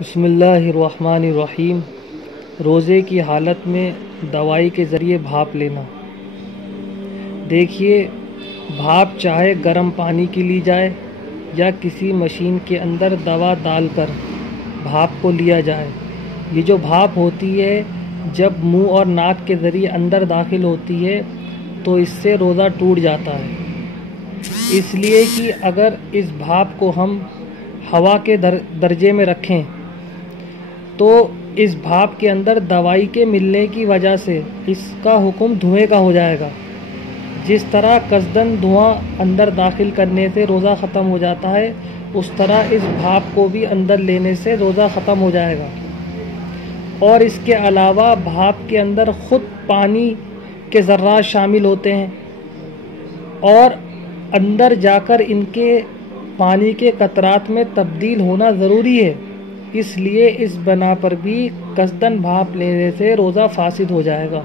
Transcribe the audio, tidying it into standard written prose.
بسم اللہ الرحمن الرحیم۔ روزے کی حالت میں دوائی کے ذریعے بھاپ لینا۔ دیکھیے، بھاپ چاہے گرم پانی کی لی جائے یا کسی مشین کے اندر دوا ڈال کر بھاپ کو لیا جائے۔ یہ جو بھاپ ہوتی ہے جب منہ اور ناک کے ذریعے اندر داخل ہوتی ہے تو اس سے روزہ ٹوٹ جاتا ہے، اس لیے کہ اگر اس بھاپ کو ہم ہوا کے درجے میں رکھیں تو اس بھاپ کے اندر دوائی کے ملنے کی وجہ سے اس کا حکم دھوئیں کا ہو جائے گا۔ جس طرح قصداً دھواں اندر داخل کرنے سے روزہ ختم ہو جاتا ہے، اس طرح اس بھاپ کو بھی اندر لینے سے روزہ ختم ہو جائے گا۔ اور اس کے علاوہ بھاپ کے اندر خود پانی کے ذرات شامل ہوتے ہیں اور اندر جا کر ان کے پانی کے قطرات میں تبدیل ہونا ضروری ہے، اس لیے اس بنا پر بھی قصداً بھاپ لینے سے روزہ فاسد ہو جائے گا۔